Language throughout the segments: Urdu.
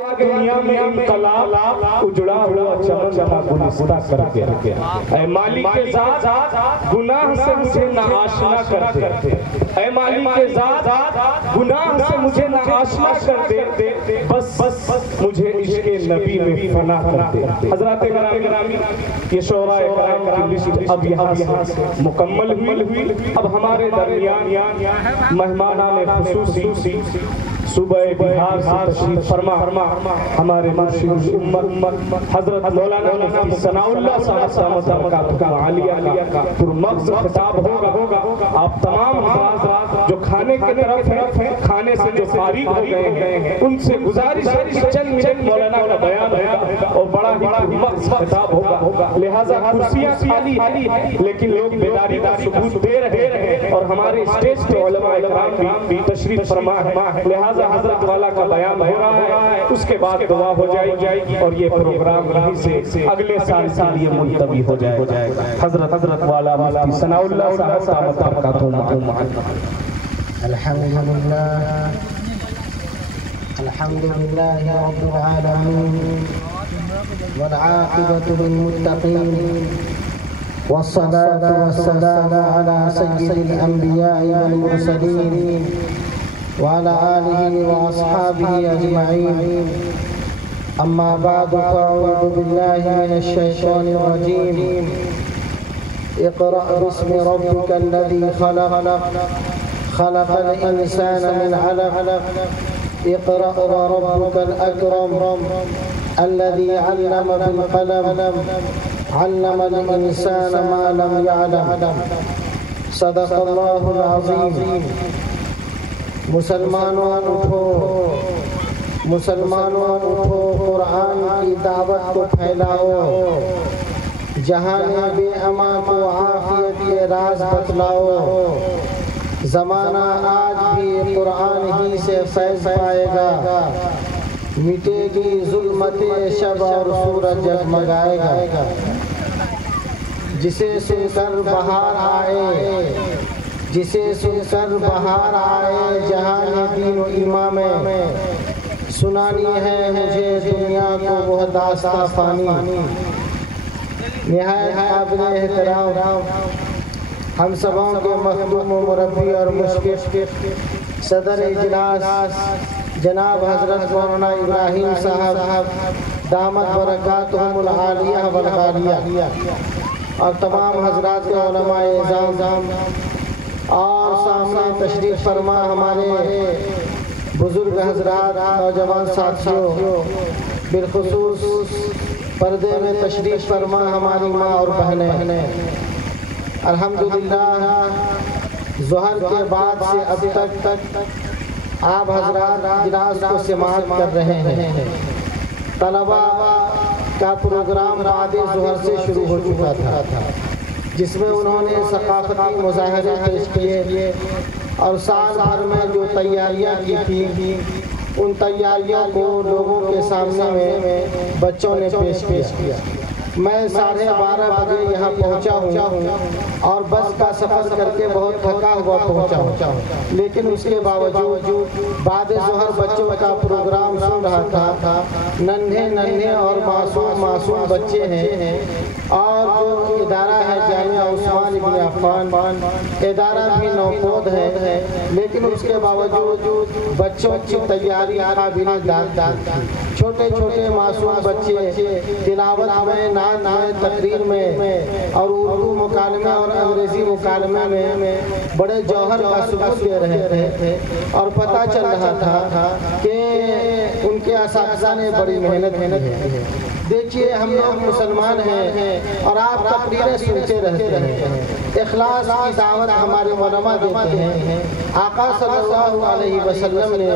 دنیا میں انقلاب اجڑا ہوا چمن کا گلستہ کر کے اے مالک کے ذات گناہ سے مجھے ناآشنا کر دے، اے مالک کے ذات گناہ سے مجھے ناآشنا کر دے، بس مجھے عشق نبی میں فنا کر دے۔ حضرات گرامی، یہ شعراء کرام کی لسٹ اب یہاں سے مکمل ہوئی۔ اب ہمارے درمیان مہمانان خصوصی صوبہ بہار سے تشریف فرما ہمارے مرشد امت حضرت مولانا مفتی ثناء اللہ صاحب برکاتہ عالیہ کا پرمغز خطاب ہوگا۔ آپ تمام حضرات جو کھانے کے طرف ہیں، کھانے سے جو فارغ ہو گئے ہیں، ان سے گزارش ہے کہ چند منٹ مولانا کا بیان ہوگا اور بڑا ہی پرمغز خطاب ہوگا۔ لہٰذا کرسیاں خالی ہیں لیکن لوگ بیداری کا ثبوت دے رہے ہیں اور ہمارے اسٹیج پہ علماء کرام بھی تشریف فرما ہے، لہٰذا حضرت والا کا بیان ہو رہا ہے، اس کے بعد دعا ہو جائے گی اور یہ پروگرام یہیں سے اگلے سال کے لیے ملتوی ہو جائے گا۔ حضرت والا مفتی ثناء اللہ صاحب برکاتہ الحمد لله رب العالمين والعاقبة للمتقين والصلاة والسلام على سيد الأنبياء والمرسلين وعلى آله وأصحابه أجمعين، أما بعد فأعوذ بالله من الشيطان الرجيم. اقرأ باسم ربك الذي خلق الإنسان من علق اقرأ وربك الأكرم الذي علم بالقلم علم الإنسان ما لم يعلم. صدق الله العظيم. مسلمانوں اٹھو قرآن کی دعوت کو پھیلاؤ، جہان بے امان کو عافیت کے راز بتلاؤ. زمانہ آج بھی قرآن ہی سے فیض پائے گا، مٹے گی ظلمت شب اور سورج جگمگائے گا. جسے سن کر بہار آئے، جسے سن کر بہار آئے جہان دین و ایمان میں، سنانی ہے مجھے دنیا کو وہ داستاں فانی. نہایت قابل احترام ہم سبوں کے مخدوم و مربی اور مشفق صدر اجلاس جناب حضرت مولانا ابراہیم صاحب دامت برکاتہم العالیہ والغالیہ، اور تمام حضرات کے علماء اعظام اور سامنے تشریف فرما ہمارے بزرگ حضرات، نوجوان ساتھیوں، بالخصوص پردے میں تشریف فرما ہماری ماں اور بہنیں. الحمدللہ ظہر کے بعد سے اب تک آپ حضرات اجلاس کو سماعت کر رہے ہیں. طلبہ کا پروگرام بعد ظہر سے شروع ہو چکا تھا، جس میں انہوں نے ثقافتی مظاہرے پیش کیے اور سال بھر میں جو تیاریاں کی تھی ان تیاریوں کو لوگوں کے سامنے میں بچوں نے پیش کیا. میں 12:30 بجے یہاں پہنچا ہوں اور بس کا سفر کر کے بہت تھکا ہوا پہنچا ہوں، لیکن اس کے باوجود بعد ظہر بچوں کا پروگرام سن رہا تھا. ننھے اور معصوم بچے ہیں، اور جو ادارہ ہے جامعہ عثمان بن عفان ادارہ بھی نوپود ہے، لیکن اس کے باوجود بچوں کی تیاری قابل داد. چھوٹے معصوم بچے تلاوت میں، نعت میں، تقریر میں اور اردو مکالمے اور انگریزی مکالمے میں بڑے جوہر کا ثبوت دے رہے تھے، اور پتہ چل رہا تھا کہ ان کے اساتذہ نے بڑی محنت کی ہے. دیکھیے ہم لوگ مسلمان ہیں اور آپ تقریریں سنتے رہتے ہیں، اخلاص کی دعوت ہمارے علماء دیتے ہیں. آقا صلی اللہ علیہ وسلم نے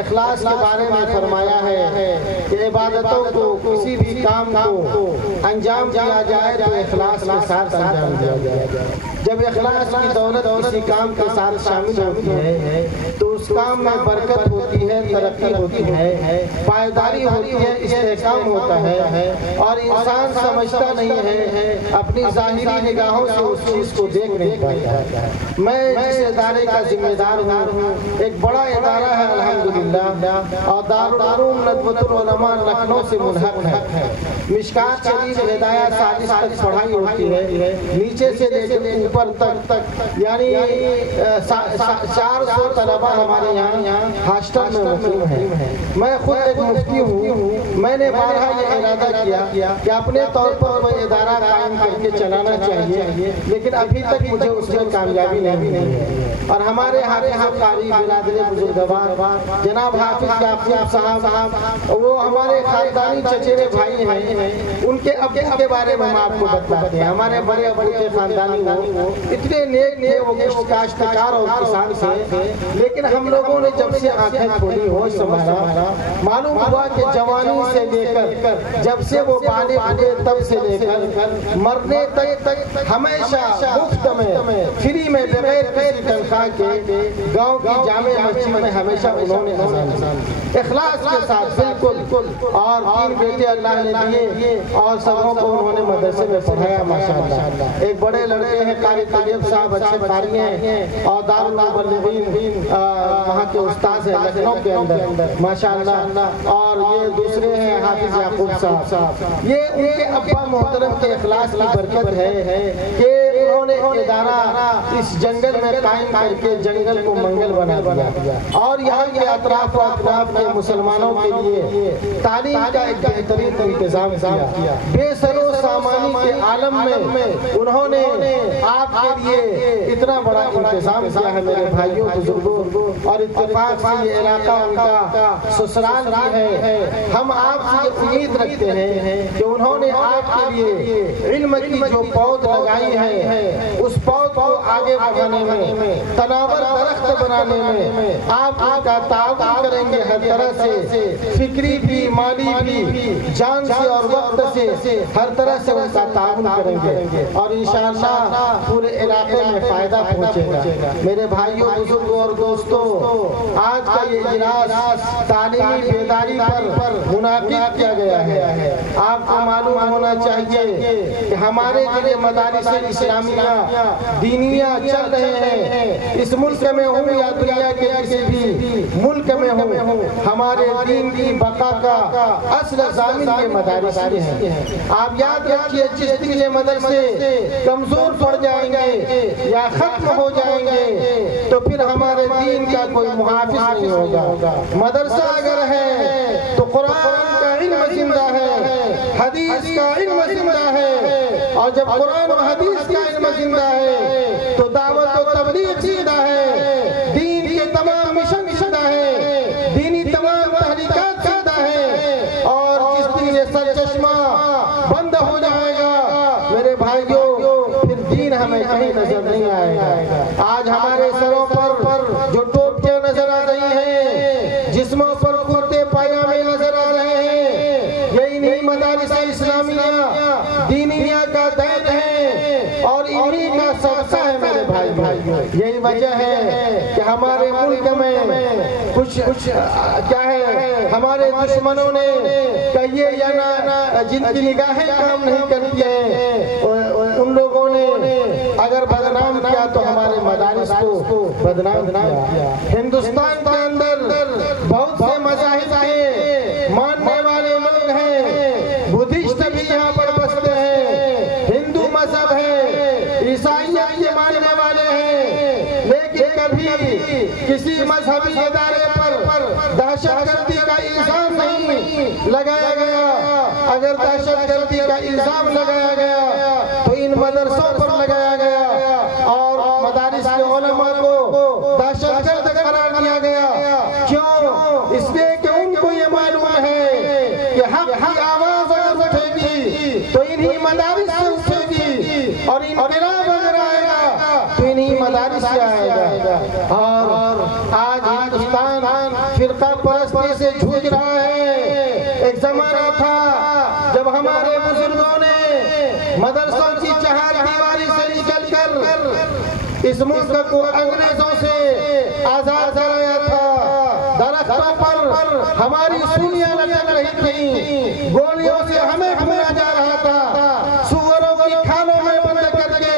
اخلاص کے بارے میں فرمایا ہے کہ عبادتوں کو، کسی بھی کام کو انجام دیا جائے تو اخلاص کے ساتھ انجام دیا جائے. جب اخلاص کی دولت کسی کام کے ساتھ شامل ہوتی ہے تو اس کام میں برکت ہوتی ہے، ترقی ہوتی ہے، پائیداری ہوتی ہے، استحکام ہوتا ہے، اور انسان سمجھتا نہیں ہے، اپنی ظاہری نگاہوں سے اس چیز کو دیکھ نہیں پاتا ہے۔ میں جس ادارے کا ذمہ دار ہوں، ایک بڑا ادارہ ہے الحمدللہ، اور دارالعلوم ندوۃ العلماء لکھنؤ سے ملحق ہے۔ مشکات شریف ہدایہ سادس تک پڑھائی ہوتی ہے، نیچے سے لے کے اوپر تک، یعنی 400 طلبہ ہمارے یہاں ہاسٹل میں مقیم ہیں۔ میں خود ایک مفتی ہوں، میں نے بارہا یہ ارادہ کیا کہ اپنے طور پر وہ ادارہ قائم کر کے چلانا چاہیے، لیکن ابھی تک مجھے اس میں کامیابی نہیں ہے۔ اور ہمارے حافظ قاری برادری بزرگوار جناب حافظ یعقوب صاحب، وہ ہمارے خاندانی چچیرے بھائی ہیں، ان کے ابو کے بارے میں ہم آپ کو بتاتے ہیں۔ ہمارے بڑے ابو کے خاندانی وہ اتنے نیک تھے، وہ کاشتکار اور کسان تھے، لیکن ہم لوگوں نے جب سے آنکھیں کھولی، ہوش سنبھالا، معلوم ہوا کہ جوانی سے لے کر جب سے وہ بالغ ہوئے تب سے لے کر مرنے تک ہمیشہ مفت میں، فری میں، بغیر کسی تنخواہ کے گاؤں کی جامع مسجد میں ہمیشہ انہوں نے اخلاص کے ساتھ بالکل، اور 3 بیٹے اللہ نے دیے اور سبوں کو انہوں نے مدرسے میں پڑھایا ماشاءاللہ۔ ایک بڑے لڑکے ہیں قاری طیب صاحب، اچھے قاری ہیں، اور دارالمبلغین وہاں کے استاد ہیں لکھنؤ کے اندر ماشاءاللہ، اور یہ دوسرے ہیں حافظ یعقوب صاحب۔ یہ ان کے ابا محترم کے اخلاص کی برکت ہے کہ انہوں نے ادارہ اس جنگل میں قائم کر کے جنگل کو منگل بنا دیا، اور یہاں کے اطراف و اطراف کے مسلمانوں کے لیے تعلیم کا ایک بہترین انتظام کیا۔ بے سر و سامانی کے عالم میں انہوں نے آپ کے لیے اتنا بڑا انتظام کیا ہے میرے بھائیوں بزرگوں، اور اتفاق سے یہ علاقہ ان کا سسرال بھی ہے۔ ہم آپ سے امید رکھتے ہیں کہ انہوں نے آپ کے لیے علم کی جو پود لگائی ہے، اس پود کو آگے بڑھانے میں، تناور درخت بنانے میں آپ ان کا تعاون کریں گے، ہر طرح سے، فکری بھی، مالی بھی، جان سے اور وقت سے، ہر طرح سے ان کا تعاون کریں گے، اور انشاءاللہ پورے علاقے میں فائدہ پہنچے گا۔ میرے بھائیوں بزرگوں اور دوستوں، آج کا یہ اجلاس تعلیمی بیداری پر منعقد کیا گیا ہے۔ آپ کو معلوم ہونا چاہیے کہ ہمارے جو مدارس اسلامیہ دینیہ چل رہے ہیں، اس ملک میں ہوں یا دنیا کے کسی بھی ملک میں ہوں، ہمارے دین کی بقا کا اصل ضامن یہ مدارس ہیں۔ آپ یاد رکھیے، جس دن یہ مدرسے کمزور پڑ جائیں گے یا ختم ہو جائیں گے تو پھر ہمارے دین کا کوئی محافظ نہیں ہوگا۔ مدرسہ اگر ہے تو قرآن کا علم زندہ ہے، حدیث کا علم زندہ ہے، اور جب قرآن و حدیث کا علم زندہ ہے تو دعوت و تبلیغ زندہ ہے، دین کے تمام مشن زندہ ہے، دینی تمام تحریکات زندہ ہے، اور جس دن یہ سرچشمہ بند ہو جائے گا میرے بھائیوں، پھر دین ہمیں کہیں نظر نہیں آئے گا۔ آج ہمارے سروں پر جو ٹوپیاں نظر آ رہی ہیں، جسموں پر کرتے پائجامے نظر آ رہے ہیں، یہ انہی مدارس اسلامیہ دینیہ کا دین ہے اور انہی کا صدقہ ہے میرے بھائیوں۔ یہی وجہ ہے کہ ہمارے ملک میں کچھ کیا ہے، ہمارے دشمنوں نے کہیے یا نہ، جن کی نگاہیں کام نہیں کرتی ہیں، ان لوگوں نے اگر بدنام کیا تو ہمارے مدارس کو بدنام کیا۔ ہندوستان کے اندر بہت سے مذاہب کے ماننے والے لوگ ہیں، بدھسٹ بھی یہاں پر بستے ہیں، ہندو مذہب ہے، عیسائیت کے ماننے والے ہیں، لیکن کبھی کسی مذہبی ادارے پر دہشت گردی کا الزام نہیں لگایا گیا۔ اگر دہشت گردی کا الزام لگایا گیا تو ان مدرسوں پر لگایا گیا، اور مدارس کے علماء کو دہشت گرد قرار دیا گیا۔ کیوں؟ اس لیے کہ ان کو یہ معلوم ہے کہ حق کی آواز اگر اٹھے گی تو انہی مدارس سے اٹھے گی، اور انقلاب اگر آئے گا تو انہی مدارس سے آئے گا۔ اور آج ہندوستان فرقہ پرستی سے جھوج رہا ہے۔ ایک زمانہ تھا جب ہمارے بزرگوں نے مدرسوں کی چہار دیواری سے نکل کر اس ملک کو انگریزوں سے آزاد کرایا تھا۔ درختوں پر ہماری سونیاں لٹک رہی تھیں، گولیوں سے ہمیں بھونا جا رہا تھا، سوروں کی کھالوں میں بند کر کے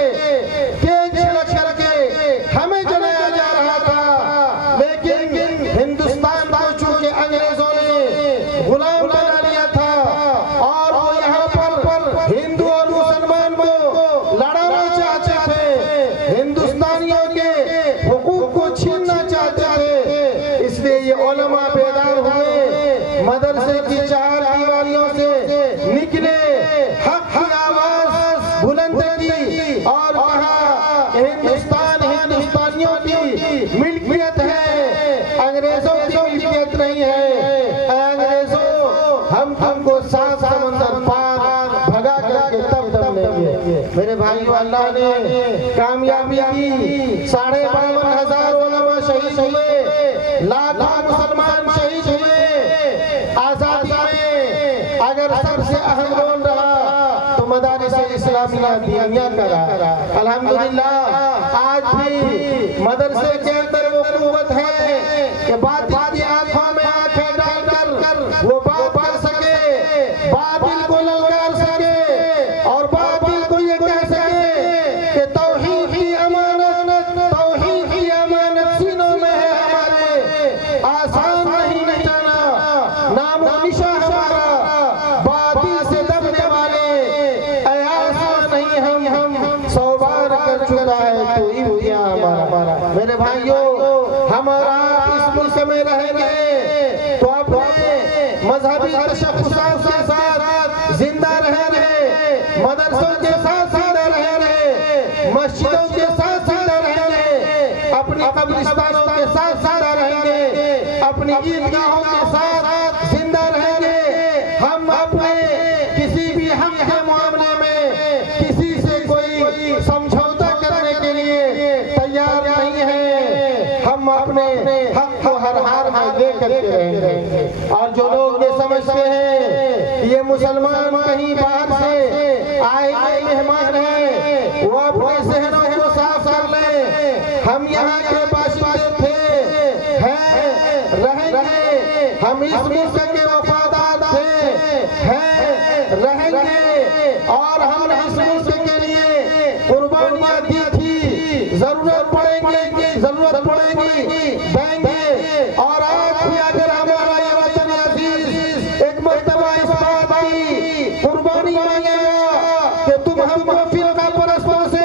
تیز چھلک کر کے ہمیں جلایا جا رہا تھا۔ لیکن ہندوستان کو چونکہ انگریزوں نے غلام بنا لیا تھا اور وہ یہاں پر ہندو اور مسلمان کو لڑانا چاہتے تھے، ہندوستانیوں کے حقوق کو چھیننا چاہتے تھے، اس لیے یہ علماء بیدار ہوئے، مدرسے کی چار دیواریوں سے نکلے، حق کی آواز بلند کی اور کہا کہ ہندوستان ہندوستانیوں کی ملکیت ہے، انگریزوں کی ملکیت نہیں ہے۔ اے انگریزوں، ہم تم کو 7 سمندر پار بھگا کر کے تب دم لیں گے۔ میرے بھائیو، اللہ نے کامیابی کی، 52,500 علماء شہید ہوئے، لاکھوں مسلمان شہید ہوئے۔ آزادی میں اگر سب سے اہم رول رہا تو مدارس اسلامیہ دینیا کا رہا۔ الحمدللہ آج بھی مدرسے کے اندر وہ قوت ہے کہ باطل کی آنکھوں میں آنکھیں ڈال کر وہ بات کر سکے، باطل کو للکار سکے اور باطل کو یہ کہہ سکے کہ توحید کی امانت، توحید کی امانت سینوں میں ہے ہمارے، آسان نہیں مٹانا، نام و نشان ہمارا، باطل سے دبنے والے اے آسان نہیں، ہم 100 بار کر چکا ہے تو کیا ہمارا۔ میرے بھائیوں، ہمارا اس ملک میں رہیں گے تو اپنے مذہبی تشخصات کے ساتھ زندہ رہیں گے، مدرسوں کے ساتھ زندہ رہیں گے، مسجدوں کے ساتھ زندہ رہیں گے، اپنی قبرستانوں کے ساتھ زندہ رہیں گے، اپنی عیدگاہوں کے ساتھ زندہ رہیں گے۔ ہم اپنے کسی بھی حق کے معاملے میں کسی سے کوئی سمجھوتا کرنے کے لیے تیار نہیں ہیں، ہم اپنے حق کو ہر حال میں دے کر کے رہیں گے۔ اور جو لوگ یہ سمجھتے ہیں یہ مسلمان کہیں باہر سے آئے ہوئے مہمان ہیں، وہ اپنے ذہنوں کو صاف کر لیں، ہم یہاں کے باشندے تھے، ہیں، رہیں گے، ہم اس ملک کے وفادار تھے، ہیں، رہیں گے اور ہم نے اس ملک کے لیے قربانیاں دی تھی، ضرورت پڑے گی دیں گے۔ اور آج بھی اگر ہمارا یہ وطن عزیز ایک مرتبہ اس بات کی قربانی مانگے گا کہ تم ہم کو فرقہ پرستوں سے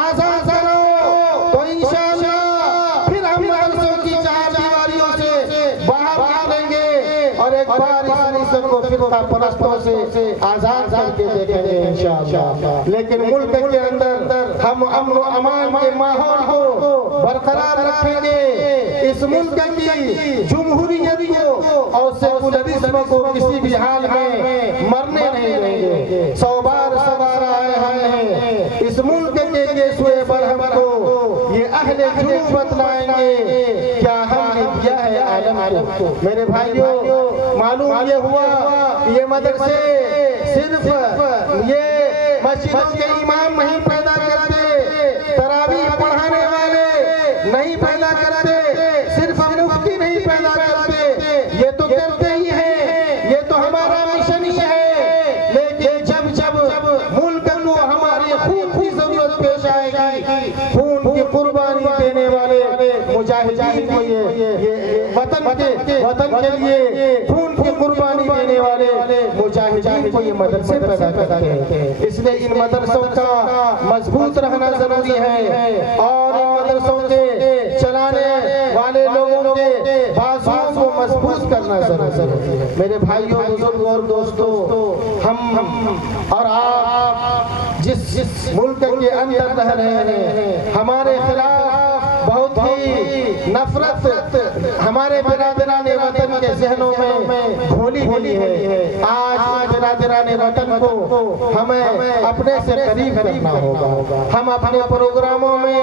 آزاد کرو تو انشاءاللہ پھر ہم مدرسوں کی 4 دیواریوں سے باہر نکالیں گے اور ایک بار اس ملک کو فرقہ پرستوں سے آزاد کر کے دیکھیں گے انشاءاللہ۔ لیکن ملک کے اندر ہم امن و امان کے ماحول کو برقرار رکھیں گے، اس ملک کی جمہوریت کو اور سیکولرزم کو کسی بھی حال میں مرنے نہیں دیں گے۔ 100 بار سوار آئے ہیں، اس ملک کے یسوع برہم کو یہ اہل جنوب بتلائیں گے کیا ہم نے دیا ہے عالم کو۔ میرے بھائیوں، معلوم یہ ہوا یہ مدرسے صرف یہ مسجدوں کے امام نہیں پیدا کرتے، تراویح پڑھانے والے نہیں پیدا کرتے، صرف مفتی نہیں پیدا کرتے، یہ تو کرتے ہی ہیں، یہ تو ہمارا مشن ہی ہے۔ لیکن جب ملک کو ہمارے خون کی ضرورت پیش آئے گی، خون کی قربانی دینے والے مجاہدین کو یہ وطن کے لیے خون کی قربانی دینے والے مجاہدین کو یہ مدرسے پیدا کرتے ہیں۔ اس لیے ان مدرسوں کا مضبوط رہنا ضروری ہے اور ان مدرسوں کے چلانے والے لوگوں کے بازوؤں کو مضبوط کرنا ضروری ہے۔ میرے بھائیوں، بزرگوں اور دوستوں، ہم اور آپ جس ملک کے اندر رہ رہے ہیں، ہمارے خلاف بہت ہی نفرت ہمارے برادران وطن کے ذہنوں میں گھولی ہوئی ہے۔ آج برادران وطن کو ہمیں اپنے سے قریب کرنا ہوگا، ہم اپنے پروگراموں میں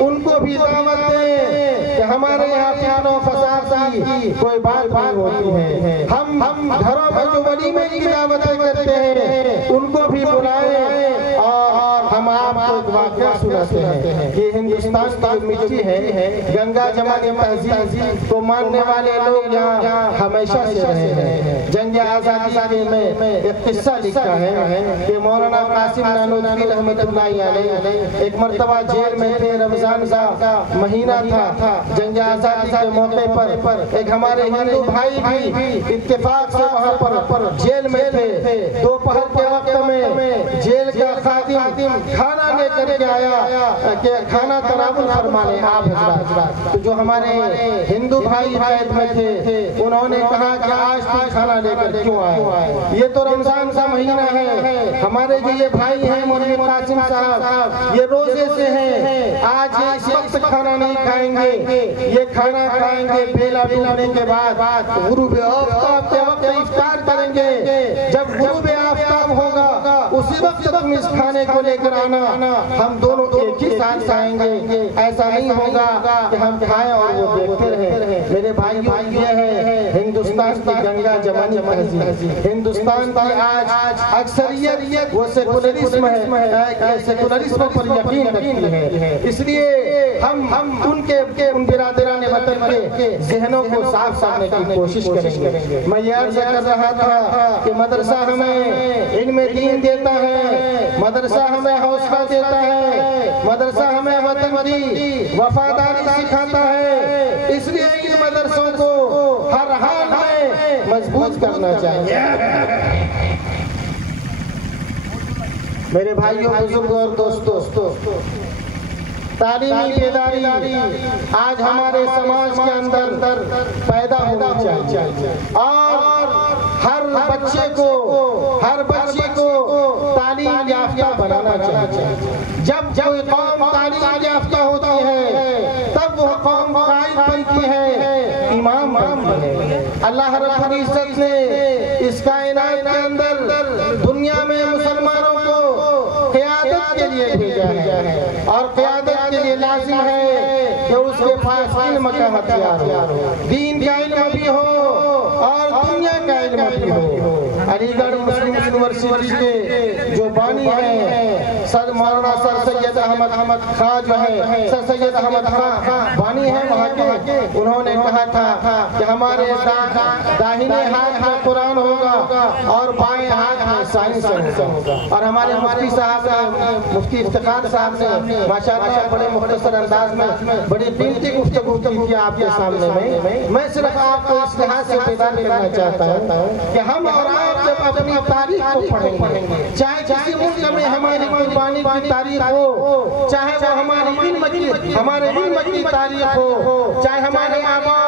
ان کو بھی دعوت دیں کہ ہمارے یہاں فتنہ و فساد کی کوئی بات نہیں ہوتی ہے، ہم گھروں میں جو ولیمے کی دعوتیں کرتے ہیں ان کو بھی بلائیں اور ہم ہم آپ کو ایک واقعہ سناتے ہیں کہ ہندوستان کی مٹی ہے، گنگا جمع کی تہذیب کو ماننے والے لوگ یہاں ہمیشہ سے رہے ہیں۔ جنگ آزادی میں ایک قصہ لکھا ہے کہ مولانا قاسم نانوتوی رحمۃ اللہ علیہ ایک مرتبہ جیل میں تھے، رمضان کا مہینہ تھا، جنگ آزادی کے موقع پر ایک ہمارے ہندو بھائی بھی اتفاق سے وہاں پر جیل میں تھے۔ دوپہر کے وقت میں جیل کا خادم کھانا لے کر کے آیا کہ کھانا تناول فرما لیں آپ حضرات۔ تو جو ہمارے ہندو بھائی حیات میں تھے انہوں نے کہا کہ آج تم کھانا لے کر کیوں آئے؟ یہ تو رمضان کا مہینہ ہے، ہمارے جو یہ بھائی ہیں مولوی قاسم صاحب یہ روزے سے ہیں، آج اس وقت کھانا نہیں کھائیں گے، یہ کھانا کھائیں گے بیلا ڈوبنے کے بعد، غروب آفتاب کے وقت افطار کریں گے، جب غروب آفتاب ہوگا اسی وقت تم اس کھانے کو لے کر آنا، ہم دونوں ایک ہی ساتھ کھائیں گے۔ ایسا نہیں ہوگا کہ ہم کھائیں اور وہ دیکھتے رہیں۔ میرے بھائیوں یہ ہے ہندوستان کی گنگا جمنی تہذیب، ہندوستان کی آج اکثریت وہ سیکولرزم ہے، سیکولرزم پر یقین رکھتی ہے، اس لیے ہم ان برادران وطن کے ذہنوں کو صاف کرنے کی کوشش کریں گے۔ میں یہ عرض کر رہا تھا کہ مدرسہ ہمیں علم دین دیتا ہے، مدرسہ ہمیں حوصلہ دیتا ہے، مدرسہ ہمیں وطن کی وفاداری سکھاتا ہے، اس لیے ان مدرسوں کو ہر حال میں مضبوط کرنا چاہیے۔ میرے بھائیوں، بزرگوں اور دوستوں، تعلیمی بیداری آج ہمارے سماج کے اندر پیدا ہونی چاہیے، اور ہر بچے کو تعلیم یافتہ بنانا چاہیے۔ جب کوئی قوم تعلیم یافتہ ہوتی ہے تب وہ قوم قائد بنتی ہے، امام بنتی ہے۔ اللہ رب العزت نے اس کائنات کے اندر دنیا میں مسلمانوں کو قیادت کے لیے بھیجا ہے، اور قیادت کے لیے لازم ہے کہ اس کے پاس علم کا ہتھیار ہو، دین کا علم بھی ہو اور دنیا کا علم بھی ہو۔ علی گڑھ مسلم یونیورسٹی کے جو بانی ہیں مولانا سر سید احمد خان جو ہے، سر سید احمد خان بانی ہیں وہاں کے، انہوں نے کہا تھا کہ ہمارے داہنے ہاتھ میں قرآن ہوگا اور بائیں ہاتھ میں سائنس ہوگا۔ اور ہمارے مفتی صاحب مفتی افتخار صاحب نے ماشاءاللہ بڑے مختصر انداز میں بڑی قیمتی گفتگو کی آپ کے سامنے میں صرف آپ کو اس لحاظ سے بیدار کرنا چاہتا ہوں کہ ہم اور آپ جب اپنی تاریخ کو پڑھیں گے، چاہے کسی ملک میں ہماری قربانی کی تاریخ ہو، چاہے وہ ہمارے علم کی تاریخ ہو، چاہے ہمارے آباء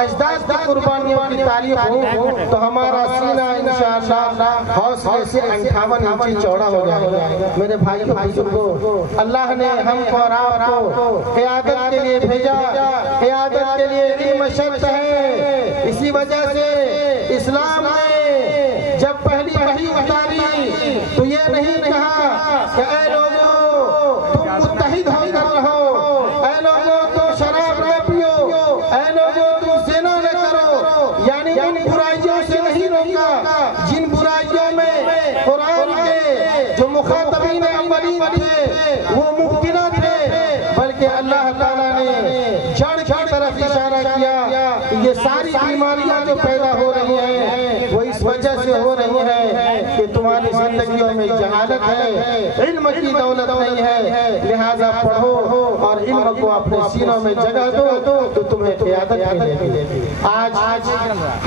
اجداد کی قربانیوں کی تاریخ ہو، تو ہمارا سینہ انشاءاللہ حوصلے سے 58 انچ چوڑا ہو جائے گا۔ میرے بھائیوں بزرگوں، اللہ نے ہم کو اور آپ کو قیادت کے لیے بھیجا، قیادت کے لیے علم شرط ہے۔ اسی وجہ سے اسلام نے جب پہلی وحی اتاری تو یہ نہیں کہا کہ اے لوگوں تم متحد ہو کر رہو، اے لوگوں تم شراب نہ پیو، اے لوگوں تم زنا نہ کرو، یعنی ان برائیوں سے نہیں روکا جن برائیوں میں قرآن کے جو مخاطبین اولین تھے وہ مبتلا تھے، بلکہ اللہ تعالیٰ نے جڑ کی طرف اشارہ کیا کہ یہ ساری بیماریاں جو پیدا ہو رہی ہیں وہ اس وجہ سے ہو رہی ہے کہ تمہاری زندگیوں میں جہالت ہے، علم کی دولت نہیں ہے، لہذا پڑھو اور علم کو اپنے سینوں میں جگہ دو تو تمہیں قیادت ملے گی۔ آج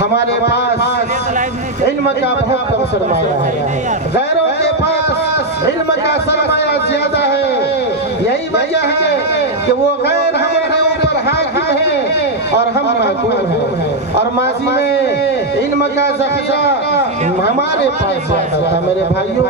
ہمارے پاس علم کا بہت کم سرمایہ ہے، غیروں کے پاس علم کا سرمایہ زیادہ ہے، یہی وجہ ہے کہ وہ غیر ہمارے اوپر حاکم ہیں اور ہم محکوم ہیں، اور ماضی میں علم کا ذخیرہ ہمارے پاس زیادہ تھا۔ میرے بھائیوں،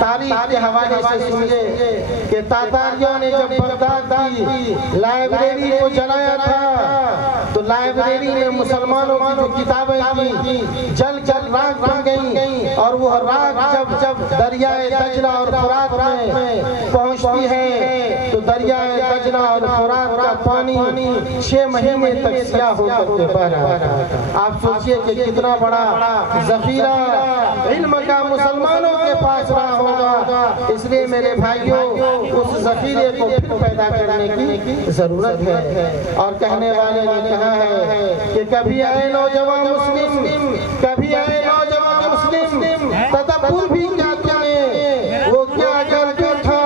تاریخ کے حوالے سے سنیے کہ تاتاریوں نے جب بغداد کی لائبریری کو جلایا تھا تو لائبریری میں مسلمانوں کی جو کتابیں تھیں جل راکھ بن گئیں، اور وہ راکھ جب دریائے دجلہ اور فرات میں پہنچتی ہے تو دریائے دجلہ اور فرات کا پانی 6 مہینے تک سیاہ ہو کر کے بہ رہا تھا۔ آپ سوچئے کہ کتنا بڑا ذخیرہ علم کا مسلمانوں کے پاس رہا ہوگا۔ اس لیے میرے بھائیوں اس ذخیرے کو پھر پیدا کرنے کی ضرورت ہے۔ اور کہنے والے نے کہا ہے کہ کبھی آئے نوجوان مسلم، کبھی آئے نوجوان مسلم، تدبر بھی کیا تمہیں وہ کیا کر کے تھا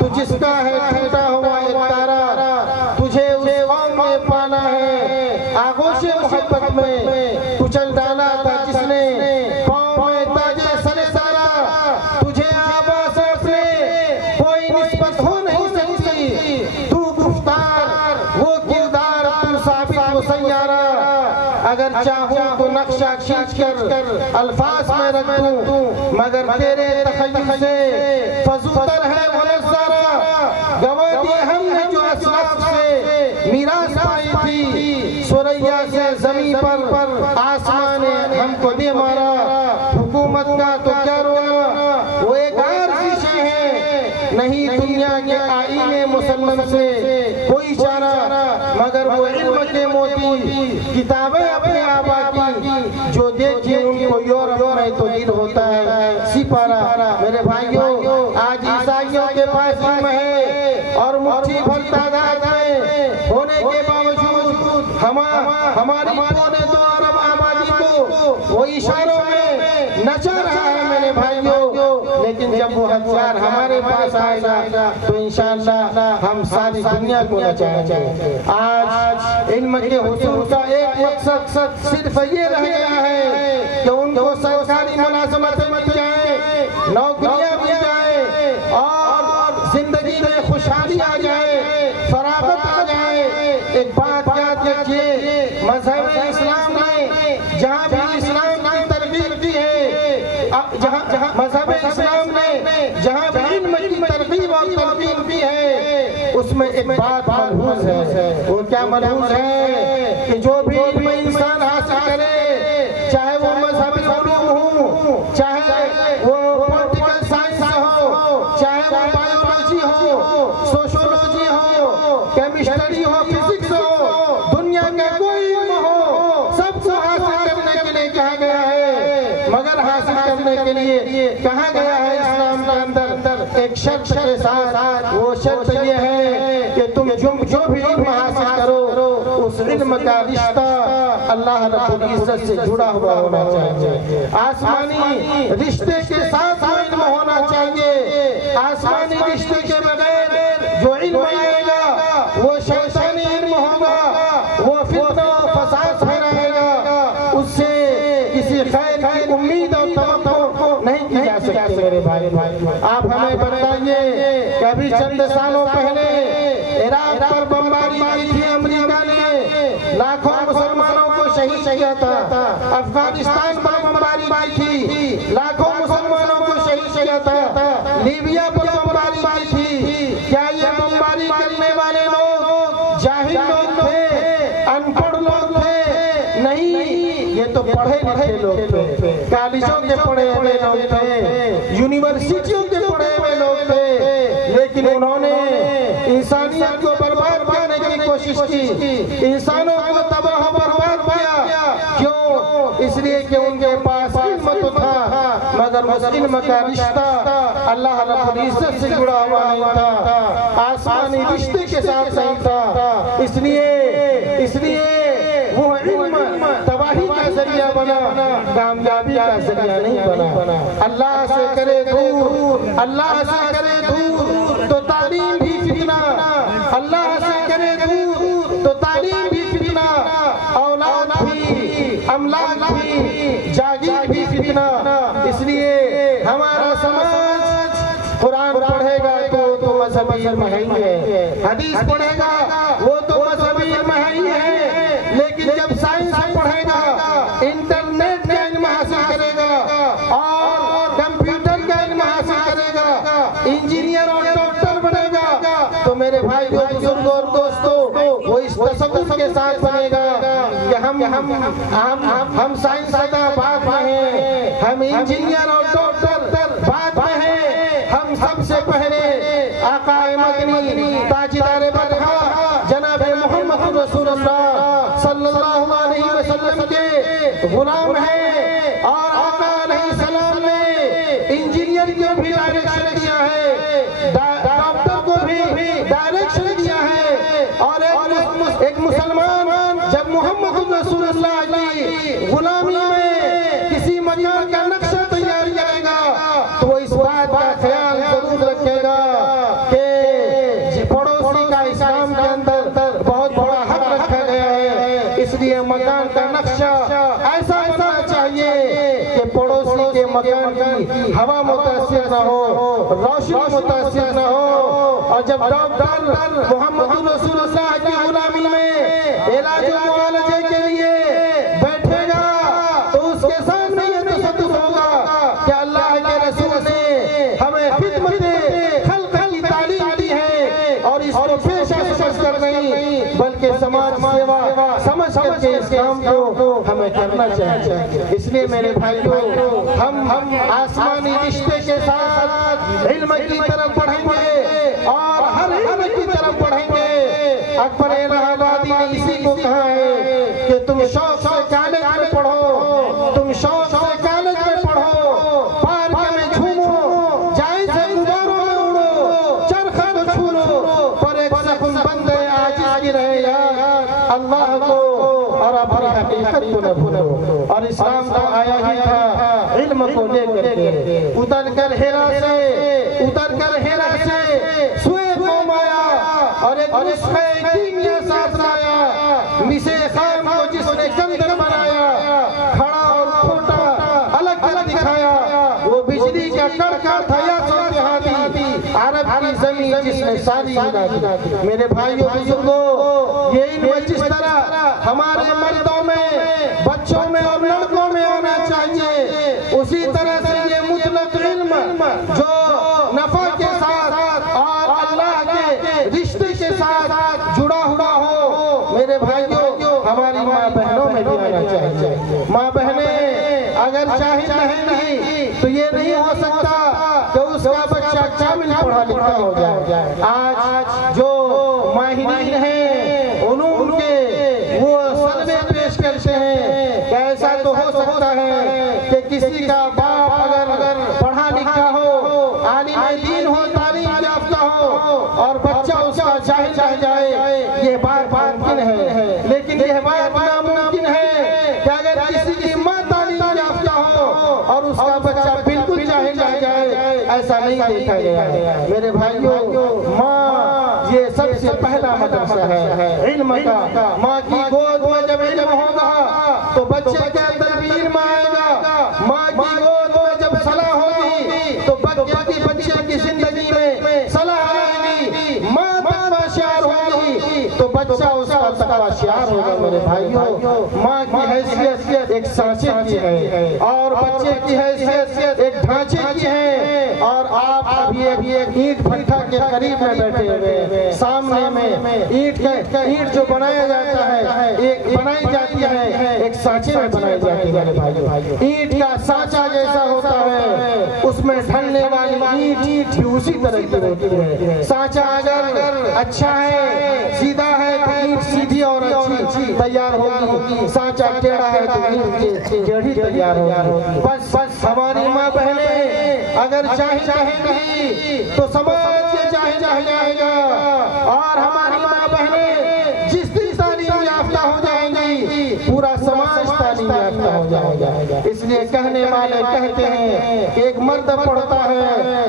تو جس کا ہے ٹوٹا ہوا ایک تارا، تجھے اس قوم میں پانا ہے۔ آغوش محبت میں کچل ڈالا تھا جس نے پاؤں میں تاجے سر سارا، تجھے آباس اپنے کوئی نسبت ہو نہیں سکتی، تو گفتار وہ کردار تو ثابت مسیارہ۔ اگر چاہوں تو نقشہ کھینچ کر الفاظ میں رکھ دوں، مگر تیرے تخیل سے فضوتر ہے وہ نظارہ۔ گواہ دیے ہم نے جو اسلاف سے میراث پائی تھی، سوریا سے زمین پر آسمان نے ہم کو دے مارا۔ حکومت کا تو کیا رونا، وہ ایک عارضی شے ہے، نہیں دنیا کے آئینے مسلم سے کوئی چارہ، مگر وہ علم کے موتی کتابیں اپنے آبا کی جو دیکھیں ان کو یورپ میں تو دل ہوتا ہے سپارہ۔ میرے بھائیوں آج عیسائیوں کے پاس علم ہے اور مٹھی بھر تعداد میں ہونے کے باوجود ہماری 2.25 ارب آبادی کو وہ اشاروں میں نچا رہا ہے میرے بھائیوں۔ لیکن جب وہ ہتھیار ہمارے پاس آئے گا تو انشاءاللہ ہم ساری دنیا کو نچائیں گے۔ آج علم کے حصول کا ایک مقصد صرف یہ رہ گیا ہے کہ ان کو سرکاری ملازمتیں مل جائیں، نوکریاں مل جائیں اور زندگی میں خوشحالی آ جائے، فراغت آ جائے۔ ایک بات یاد رکھیے، مذہب اسلام نے جہاں بھی اسلام کی ترغیب دی ہے، مذہب اسلام نے جہاں بھی علم کی ترغیب اور ترغیب دی ہے، اس میں ایک بات ملحوظ ہے۔ وہ کیا ملحوظ ہے کہ جو بھی علم انسان حاصل کرے، چاہے وہ مذہبی علوم ہوں، چاہے وہ پولیٹیکل سائنس ہو، چاہے وہ بایولوجی ہو، سوشولوجی ہو، کیمسٹری ہو، فزکس ہو، دنیا کا کوئی علم ہو، سب کو حاصل کرنے کے لیے کہا گیا ہے۔ مگر حاصل کرنے کے لیے کہا گیا ہے اسلام کے اندر ایک شرط کے ساتھ، وہ شرط یہ ہے کہ تم جو بھی علم حاصل کرو اس علم کا رشتہ اللہ رب العزت سے جڑا ہوا ہونا چاہیے۔ آسمانی رشتے کے ساتھ وہ علم ہونا چاہیے۔ آسمانی رشتے کے بغیر جو علم آئے گا وہ شیطانی علم ہوگا، وہ فتنہ و فساد پھیلائے گا، اس سے کسی خیر کی امید اور توقع نہیں کی جا سکتی۔ میرے بھائی آپ ہمیں بتائیے کہ ابھی چند سالوں پہلے عراق پر بمباری کی تھی امریکہ نے، لاکھوں مسلمانوں کو شہید کیا تھا۔ افغانستان پر بمباری کی تھی، لاکھوں مسلمانوں کو شہید کیا تھا۔ لیبیا پر بمباری کی تھی۔ کیا یہ بمباری کرنے والے لوگ جاہل لوگ تھے، ان پڑھ لوگ تھے؟ نہیں، یہ تو پڑھے لکھے لوگ تھے، کالجوں کے پڑھے ہوئے لوگ تھے، یونیورسٹیوں کے پڑھے ہوئے لوگ تھے، لیکن انہوں نے انسانیت کو برباد کرنے کی کوشش کی، انسانوں کو تباہ و برباد کیا۔ کیوں؟ اس لیے کہ ان کے پاس علم تو تھا، مگر اس علم کا رشتہ اللہ رب العزت سے جڑا ہوا نہیں تھا، آسمانی رشتے کے ساتھ نہیں تھا۔ اس لیے وہ علم تباہی کا ذریعہ بنا، کامیابی کا ذریعہ نہیں بنا۔ اللہ سے کرے دور، اللہ سے کرے دور تو تعلیم بھی فتنہ، اللہ سے کرے دور تو تعلیم بھی فتنہ، اولاد بھی، املاک بھی، جاگیر بھی فتنہ۔ اس لیے ہمارا سماج قرآن پڑھے گا تو مذہبی علم ہے، حدیث پڑھے گا وہ تو مذہبی علم ہے، لیکن جب سائنس پڑھے گا، انٹرنیٹ کا علم حاصل کرے گا اور کمپیوٹر کا علم حاصل کرے گا، انجینئر اور ڈاکٹر بنے گا، تو میرے بھائیوں، بزرگوں اور دوستوں وہ اس تصور کے ساتھ بنے گا کہ ہم سائنس زدہ بعد میں ہیں، ہم انجینئر اور ڈاکٹر بعد میں ہیں، ہم سب سے پہلے آقا مدنی تاجدار بدخواہ جناب مکان کا نقشہ تیار کرے گا تو وہ اس بات کا خیال ضرور رکھے گا کہ پڑوسی کا اسلام کے اندر بہت بڑا حق رکھا گیا ہے، اس لیے مکان کا نقشہ ایسا ہونا چاہیے کہ پڑوسی کے مکان کی ہوا متاثر نہ ہو، روشنی متاثر نہ ہو، اور جب ڈاکٹر محمد رسول اللہ کی غلامی میں علاج و معالجے کے لیے بیٹھے گا تو اس کے سامنے یہ تصور ہوگا کہ اللہ کے رسول نے ہمیں خدمت خلق کی تعلیم دی ہے اور اس کو پیشہ سمجھ کر نہیں بلکہ سماج سیوا سمجھ کر کے اس کام کو ہمیں کرنا چاہیے۔ اس لیے میرے بھائیوں ہم آسمانی رشتے کے ساتھ علم کی طرف بڑھیں گے اور ہر علم کی طرف بڑھیں گے۔ اکبر الہ آبادی نے اسی کو کہا ہے کہ تم شوق سے کالج میں پڑھو، تم شوق سے کالج میں پڑھو، پارک میں جھومو، جائز غباروں میں اڑو، چرخہ تو چھو لو، پر ایک زخم بند عاجز کی رہے یاد اللہ کو اور اپنی حقیقت کو نہ بھولو۔ اور اسلام تو آیا ہی تھا علم کو لے کر کے، اتر کر ہیرا سے سوئے قوم آیا اور ایک نسخہ کیمیا ساتھ لایا، مسے خام کو جس نے کندر بنایا، کھڑا اور کھوٹا الگ کر دکھایا، وہ بجلی کا کڑکا تھا یا دیہاتی، عرب کی زمین جس نے ساری ہلا دی۔ میرے بھائیوں بزرگوں، یہ علم جس طرح ہمارے مردوں میں، بچوں میں اور لڑکوں میں ہونا چاہیے، اسی طرح سے یہ مطلق علم جو نفع کے ساتھ اور اللہ کے رشتے کے ساتھ جڑا ہوا ہو، میرے بھائیوں ہماری ماں بہنوں میں بھی آنا چاہیے۔ ماں بہنیں اگر چاہیں نہیں تو یہ نہیں ہو سکتا کہ اس کا بچہ کامل پڑھا لکھا ہو جائے۔ آج جو ماہرین ہیں علوم کے وہ سلوے پیش کرتے ہیں کہ ایسا تو ہو سکتا ہے کہ کسی کا باپ اگر پڑھا لکھا ہو، عالم دین ہو، تعلیم یافتہ ہو اور بچہ اس کا جاہل رہ جائے، یہ بات ممکن ہے، لیکن یہ بات ناممکن ہے کہ اگر کسی کی ماں تعلیم یافتہ ہو اور اس کا بچہ بالکل جاہل رہ جائے، ایسا نہیں دیکھا گیا ہے۔ میرے بھائیوں ماں یہ سب سے پہلا مدرسہ ہے علم کا۔ ماں کی گود میں جب علم ہوگا تو بچے کے اندر بھی علم آئے گا، ماں کی گود میں جب صلاح ہوگی تو بچے کی زندگی میں صلاح آئے گی، ماں تقویٰ شعار ہوگی تو بچہ اس کا تقویٰ شعار ہوگا۔ میرے بھائیوں ماں کی حیثیت ایک سانچے کی ہے اور بچے کی حیثیت ایک ڈھانچے کی ہے، اور آپ ابھی ایک اینٹ بھٹا کے قریب میں بیٹھے ہوئے، سامنے میں اینٹ جو بنایا جاتا ہے ایک بنائی جاتی ہے ایک سانچے میں بنائی جاتی ہے۔ اینٹ کا سانچہ جیسا ہوتا ہے اس میں ڈھلنے والی اینٹ بھی اسی طرح کی ہوتی ہے۔ سانچہ اگر اچھا ہے، سیدھا ہے تو اینٹ سیدھی اور اچھی تیار ہوگی، سانچہ ٹیڑھا ہے تو اینٹ ٹیڑھی تیار ہوگی۔ بس ہماری ماں بہنیں اگر چاہیں نہیں تو سماج سے چاہے جائے گا، اور ہماری ماں بہنیں جس دن تعلیم یافتہ ہو جائیں گی پورا سماج تعلیم یافتہ ہو جائے گا۔ اس لیے کہنے والے کہتے ہیں کہ ایک مرد پڑھتا ہے